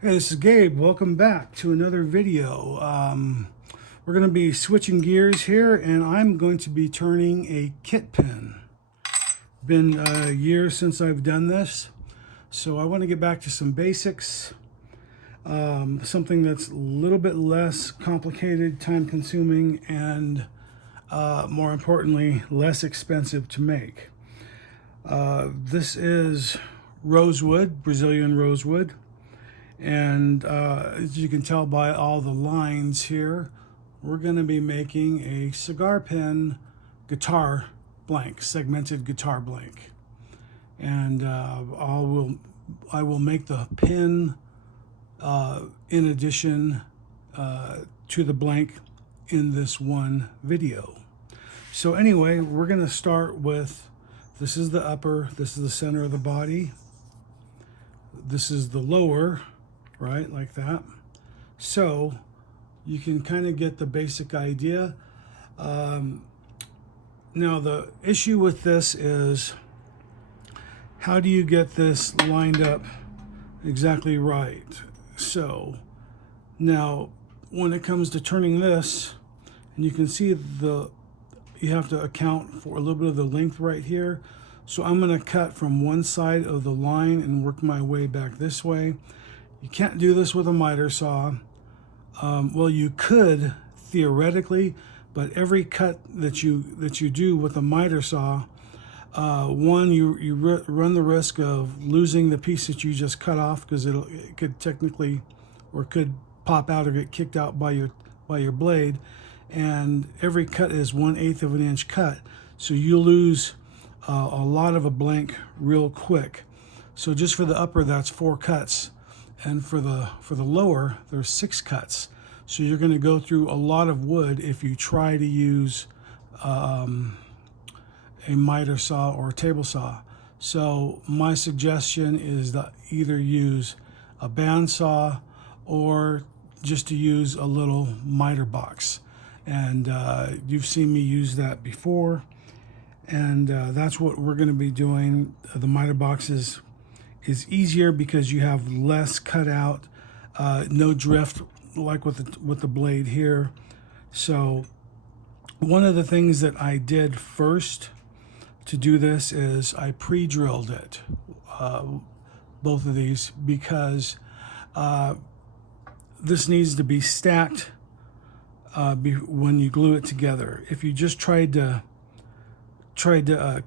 Hey, this is Gabe. Welcome back to another video. We're going to be switching gears here, and I'm going to be turning a kit pen. Been a year since I've done this, so I want to get back to some basics. Something that's a little bit less complicated, time-consuming, and more importantly, less expensive to make. This is rosewood, Brazilian rosewood. And as you can tell by all the lines here, we're going to be making a cigar pen guitar blank, segmented guitar blank. And I will make the pen in addition to the blank in this one video. So anyway, we're going to start with, this is the upper, this is the center of the body, this is the lower, right, like that. So you can kind of get the basic idea. Now the issue with this is, how do you get this lined up exactly right? So now when it comes to turning this, and you can see you have to account for a little bit of the length right here. So I'm going to cut from one side of the line and work my way back this way. You can't do this with a miter saw. Well, you could theoretically, but every cut that you do with a miter saw, one, you run the risk of losing the piece that you just cut off, because it could technically, or could pop out or get kicked out by your blade. And every cut is 1/8 of an inch cut, so you lose a lot of a blank real quick. So just for the upper, that's 4 cuts. And for the lower, there's 6 cuts. So you're going to go through a lot of wood if you try to use a miter saw or a table saw. So my suggestion is that either use a bandsaw or just to use a little miter box. And you've seen me use that before. And that's what we're going to be doing. The miter box is easier because you have less cutout, no drift like with the blade here. So one of the things that I did first to do this is I pre-drilled it, both of these, because this needs to be stacked when you glue it together. If you just tried to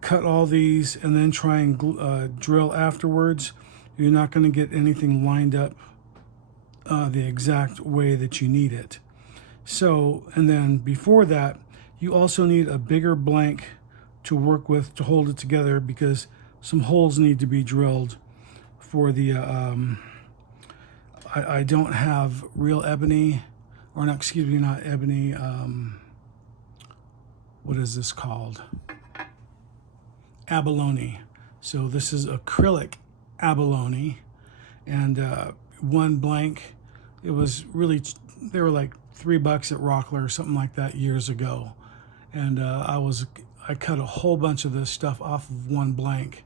cut all these and then try and drill afterwards, you're not going to get anything lined up the exact way that you need it. So, and then before that, you also need a bigger blank to work with to hold it together, because some holes need to be drilled for the I don't have real ebony, or not, excuse me, not ebony, what is this called? Abalone. So this is acrylic abalone, and one blank, it was really, they were like $3 at Rockler or something like that years ago. And I cut a whole bunch of this stuff off of one blank,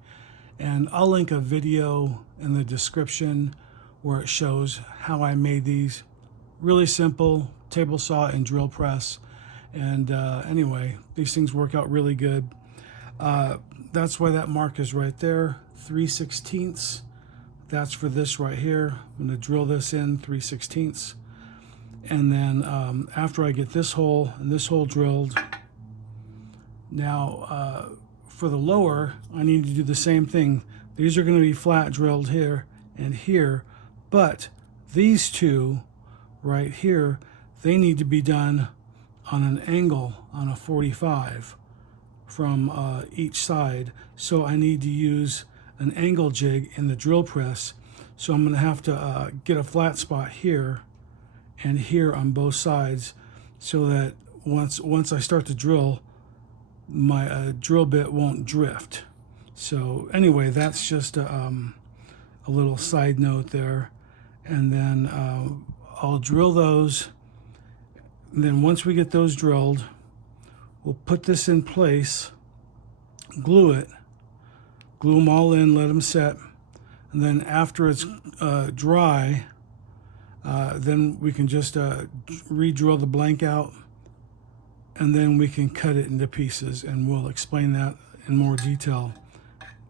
and I'll link a video in the description where it shows how I made these. Really simple, table saw and drill press. And anyway, these things work out really good. That's why that mark is right there, 3/16. That's for this right here. I'm going to drill this in 3/16. And then after I get this hole and this hole drilled, now for the lower, I need to do the same thing. These are going to be flat drilled here and here, but these two right here, they need to be done on an angle, on a 45 from each side. So I need to use an angle jig in the drill press. So I'm going to have to get a flat spot here and here on both sides, so that once I start to drill, my drill bit won't drift. So anyway, that's just a little side note there. And then I'll drill those. And then once we get those drilled, we'll put this in place, glue it, glue them all in, let them set, and then after it's dry, then we can just re-drill the blank out, and then we can cut it into pieces, and we'll explain that in more detail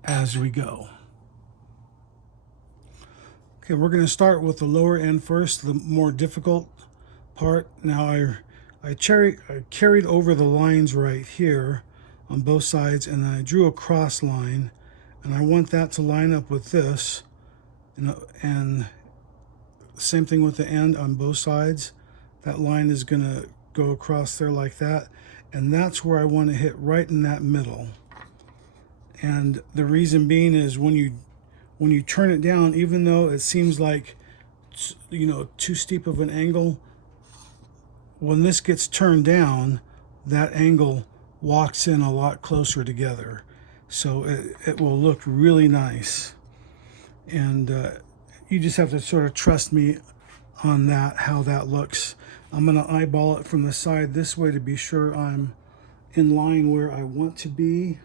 as we go. Okay, we're going to start with the lower end first, the more difficult part. Now I carried over the lines right here on both sides, and I drew a cross line, and I want that to line up with this, and same thing with the end on both sides. That line is going to go across there like that, and that's where I want to hit, right in that middle. And the reason being is when you turn it down, even though it seems like, you know, too steep of an angle, when this gets turned down, that angle walks in a lot closer together, so it will look really nice. And you just have to sort of trust me on that, how that looks. I'm going to eyeball it from the side this way to be sure I'm in line where I want to be.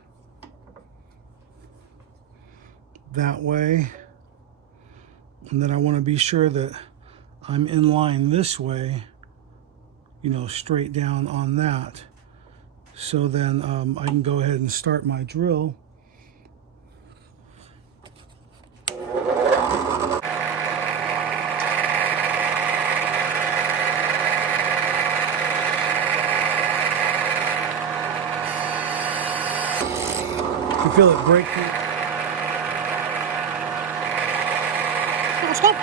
That way. And then I want to be sure that I'm in line this way, you know, straight down on that. So then I can go ahead and start my drill. You feel it break through. That's good.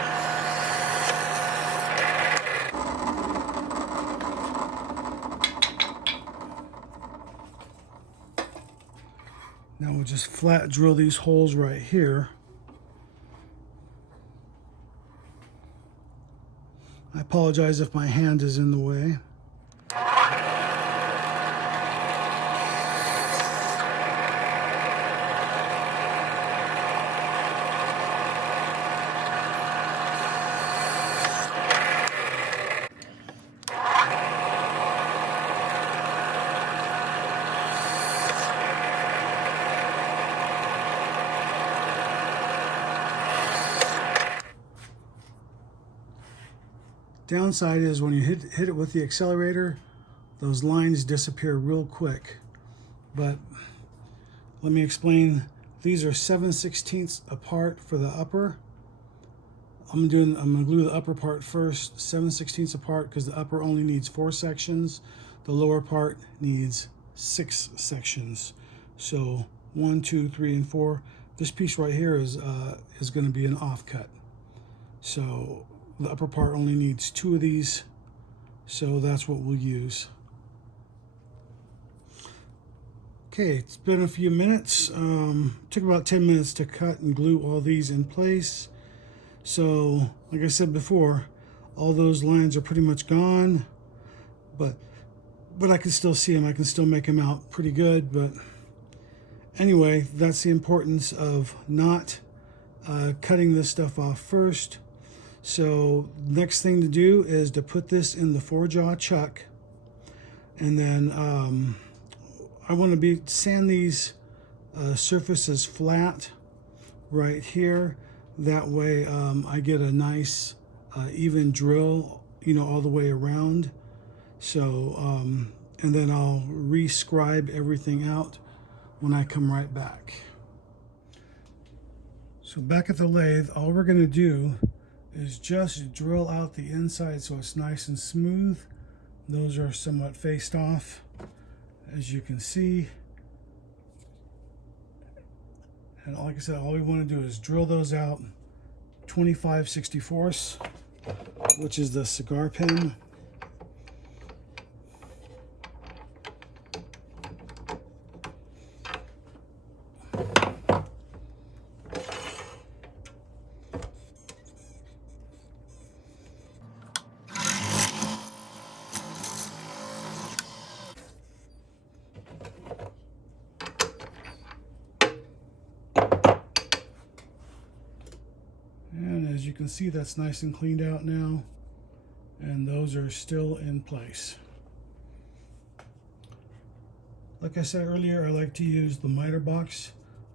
Now we'll just flat drill these holes right here. I apologize if my hand is in the way. Downside is when you hit it with the accelerator, those lines disappear real quick. But let me explain. These are 7/16 apart for the upper. I'm gonna glue the upper part first, 7/16 apart, because the upper only needs 4 sections. The lower part needs 6 sections. So 1, 2, 3, and 4. This piece right here is going to be an offcut. So the upper part only needs 2 of these, so that's what we'll use. Okay, it's been a few minutes. Took about 10 minutes to cut and glue all these in place. So, like I said before, all those lines are pretty much gone, but I can still see them. I can still make them out pretty good. But anyway, that's the importance of not cutting this stuff off first. So next thing to do is to put this in the 4-jaw chuck, and then I want to sand these surfaces flat right here. That way I get a nice even drill, you know, all the way around. So and then I'll re-scribe everything out when I come right back. So back at the lathe, all we're going to do is just drill out the inside so it's nice and smooth. Those are somewhat faced off, as you can see. And like I said, all we want to do is drill those out 25/64, which is the cigar pen. And as you can see, that's nice and cleaned out now, and those are still in place. Like I said earlier, I like to use the miter box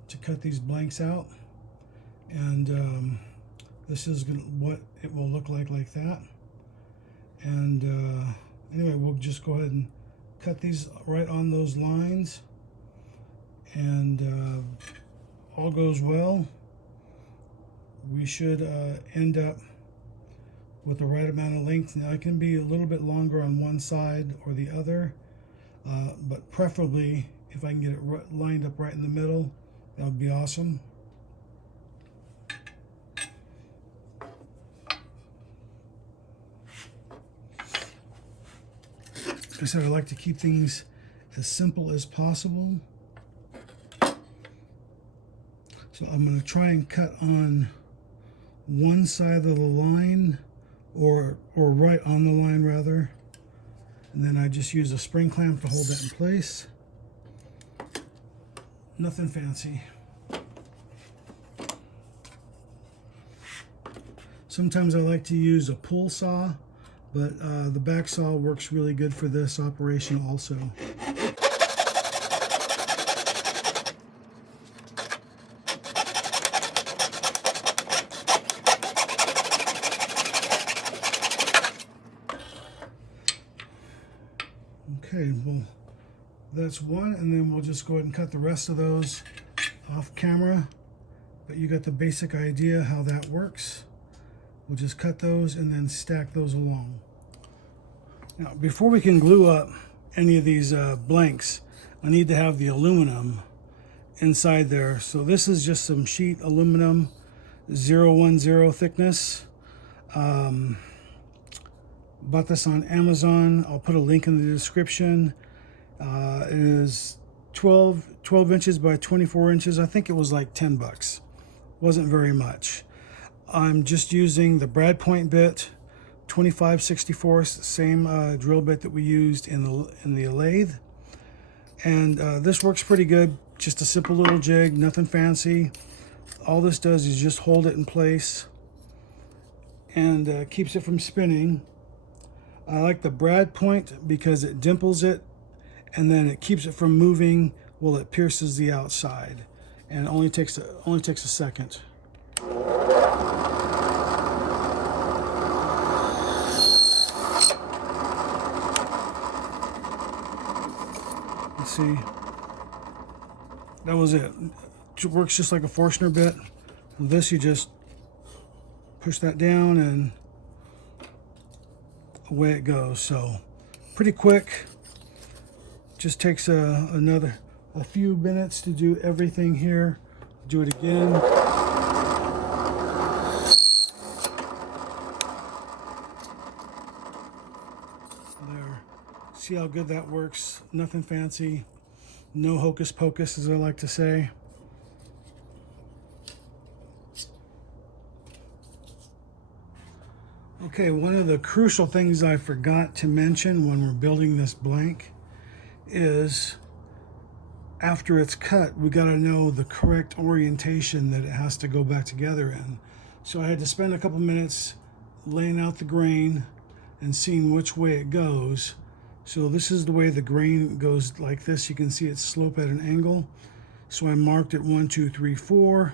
to cut these blanks out, and This is what it will look like that. And anyway, we'll just go ahead and cut these right on those lines, and all goes well, we should end up with the right amount of length. Now it can be a little bit longer on one side or the other, but preferably if I can get it lined up right in the middle, that would be awesome. Like I said, I like to keep things as simple as possible. So I'm going to try and cut on one side of the line, or right on the line rather, and then I just use a spring clamp to hold that in place. Nothing fancy. Sometimes I like to use a pull saw, but the back saw works really good for this operation also. Okay, well, that's one, and then we'll just go ahead and cut the rest of those off camera, but you got the basic idea how that works. We'll just cut those and then stack those along. Now, before we can glue up any of these blanks, I need to have the aluminum inside there. So this is just some sheet aluminum, 010 thickness. Bought this on Amazon. I'll put a link in the description. It is 12 inches by 24 inches. I think it was like 10 bucks. Wasn't very much. I'm just using the brad point bit, 25/64, same drill bit that we used in the lathe. And this works pretty good. Just a simple little jig, nothing fancy. All this does is just hold it in place and keeps it from spinning. I like the brad point because it dimples it, and then it keeps it from moving while it pierces the outside, and it only takes a second. Let's see. That was it. It works just like a Forstner bit. With this, you just push that down and away it goes. So pretty quick. Just takes a few minutes to do everything here. Do it again. There. See how good that works? Nothing fancy. No hocus pocus, as I like to say. Okay, one of the crucial things I forgot to mention when we're building this blank is after it's cut, we got to know the correct orientation that it has to go back together in. So I had to spend a couple minutes laying out the grain and seeing which way it goes. So this is the way the grain goes, like this. You can see it slope at an angle. So I marked it 1, 2, 3, 4.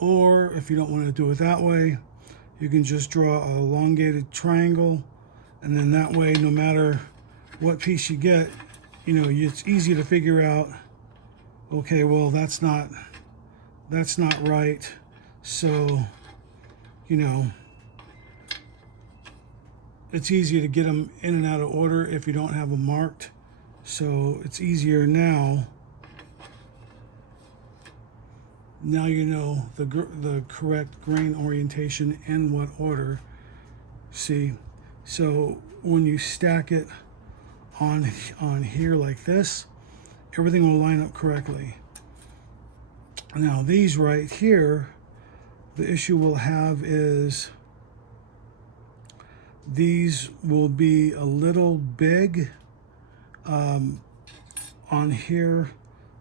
Or if you don't want to do it that way, you can just draw an elongated triangle, and then that way, no matter what piece you get, you know, it's easy to figure out, okay, well, that's not right. So, you know, it's easier to get them in and out of order if you don't have them marked. So it's easier now. Now you know the correct grain orientation and what order. See, so when you stack it on here like this, everything will line up correctly. Now these right here, the issue we'll have is these will be a little big on here,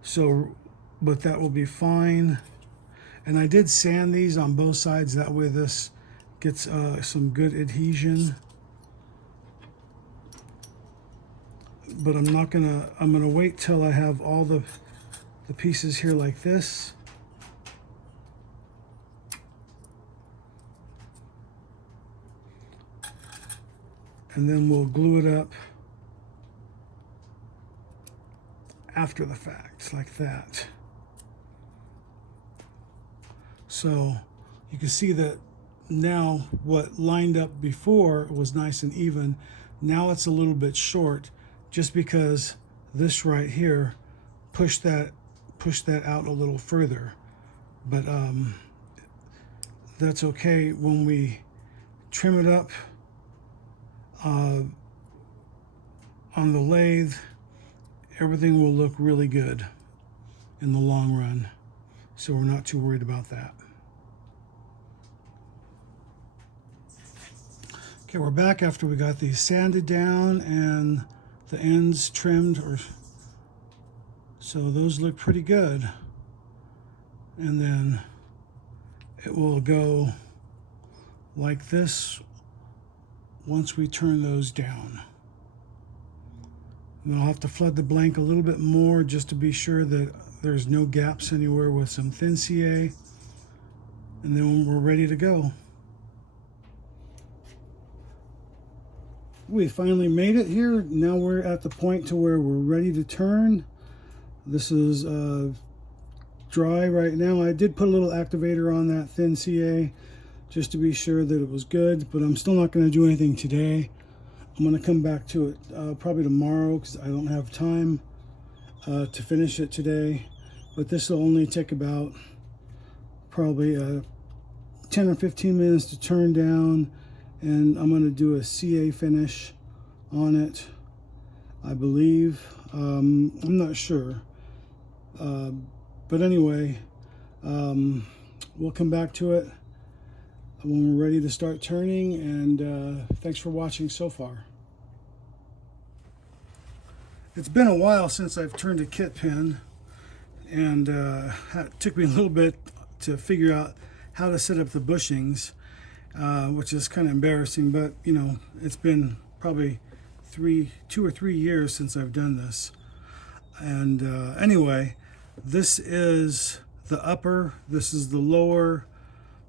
so but that will be fine. And I did sand these on both sides, that way this gets some good adhesion. But I'm gonna wait till I have all the pieces here like this. and then we'll glue it up after the fact, like that. So you can see that now what lined up before was nice and even. Now it's a little bit short, just because this right here pushed that out a little further. But that's okay. When we trim it up on the lathe, everything will look really good in the long run. So we're not too worried about that. Okay, we're back after we got these sanded down and the ends trimmed, so those look pretty good. And then it will go like this once we turn those down. And I'll have to flood the blank a little bit more just to be sure that there's no gaps anywhere with some thin CA. And then we're ready to go. We finally made it here. Now we're at the point to where we're ready to turn. This is dry right now. I did put a little activator on that thin CA just to be sure that it was good, but I'm still not going to do anything today. I'm going to come back to it probably tomorrow because I don't have time to finish it today. But this will only take about probably 10 or 15 minutes to turn down, and I'm going to do a CA finish on it, I believe. I'm not sure. But anyway, we'll come back to it when we're ready to start turning, and thanks for watching so far. It's been a while since I've turned a kit pen, and it took me a little bit to figure out how to set up the bushings, which is kind of embarrassing, but you know, it's been probably 2 or 3 years since I've done this. And anyway, this is the upper, this is the lower,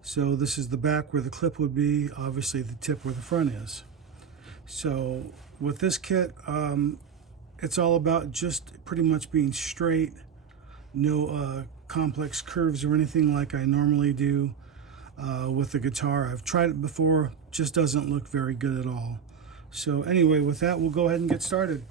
so this is the back where the clip would be, obviously the tip where the front is. So with this kit, it's all about just pretty much being straight, no complex curves or anything like I normally do with the guitar. I've tried it before, just doesn't look very good at all. So anyway, with that, we'll go ahead and get started.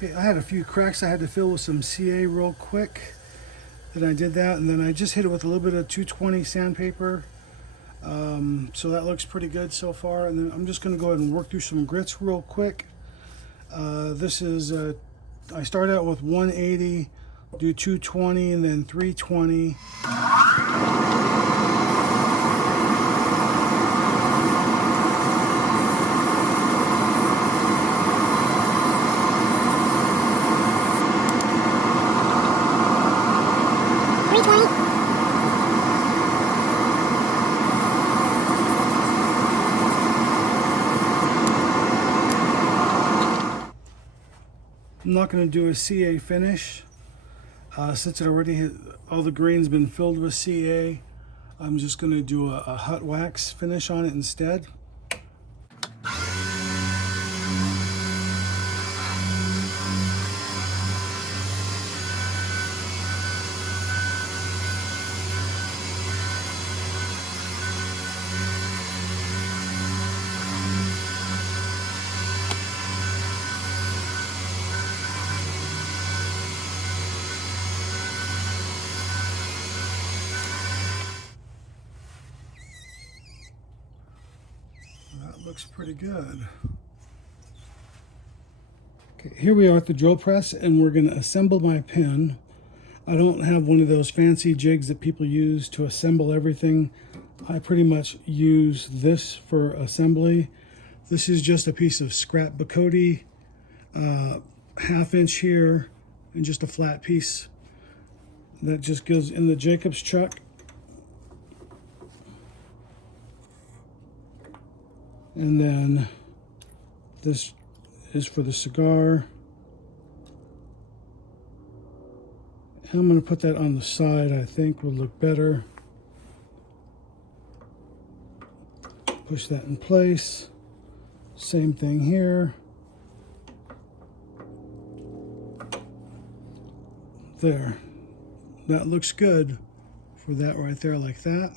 I had a few cracks I had to fill with some CA real quick. Then I did that, and then I just hit it with a little bit of 220 sandpaper. So that looks pretty good so far. And then I'm just going to go ahead and work through some grits real quick. This is, I start out with 180, do 220, and then 320. I'm not going to do a CA finish since it already all the grain's been filled with CA. I'm just going to do a hot wax finish on it instead. That looks pretty good. Okay, here we are at the drill press, and we're going to assemble my pen. I don't have one of those fancy jigs that people use to assemble everything. I pretty much use this for assembly. This is just a piece of scrap Bacote, 1/2 inch here, and just a flat piece that just goes in the Jacob's chuck. And then this is for the cigar. And I'm going to put that on the side. I think will look better. Push that in place. Same thing here. There. That looks good for that right there, like that.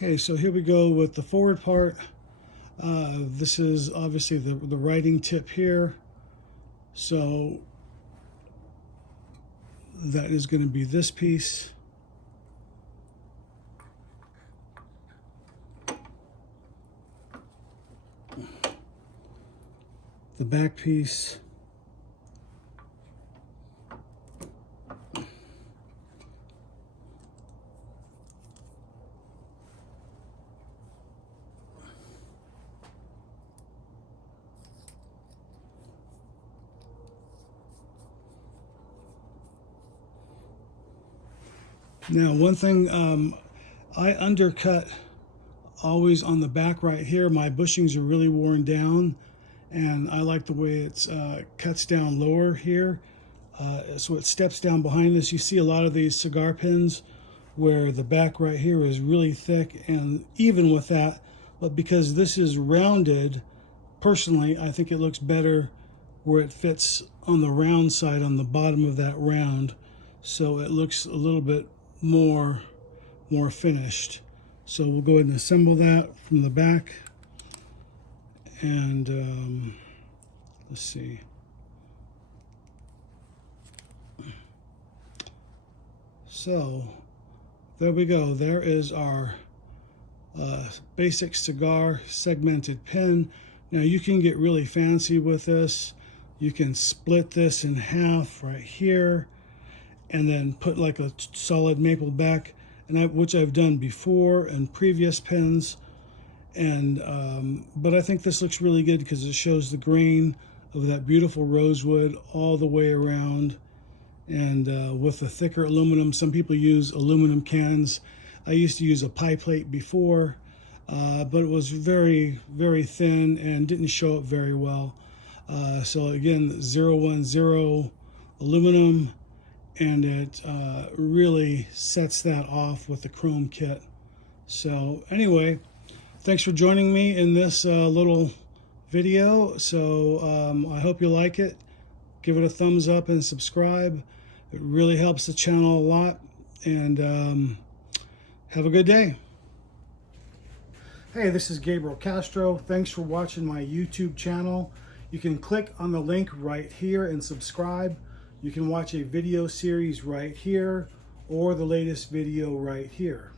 Okay, so here we go with the forward part. This is obviously the writing tip here. So that is going to be this piece. The back piece. Now, one thing, I undercut always on the back right here. My bushings are really worn down, and I like the way it's cuts down lower here. So it steps down behind this. You see a lot of these cigar pens where the back right here is really thick, and even with that, but because this is rounded, personally, I think it looks better where it fits on the round side on the bottom of that round. So it looks a little bit more finished. So we'll go ahead and assemble that from the back. And let's see. So there we go. There is our basic cigar segmented pen. Now you can get really fancy with this. You can split this in half right here, and then put like a solid maple back, and which I've done before in previous pens. And but I think this looks really good because it shows the grain of that beautiful rosewood all the way around. And with the thicker aluminum, some people use aluminum cans. I used to use a pie plate before, but it was very, very thin and didn't show up very well. So again, 010 aluminum, and it really sets that off with the chrome kit. So anyway, thanks for joining me in this little video. So I hope you like it. Give it a thumbs up and subscribe. It really helps the channel a lot. And have a good day. Hey, this is Gabriel Castro. Thanks for watching my YouTube channel. You can click on the link right here and subscribe. You can watch a video series right here, or the latest video right here.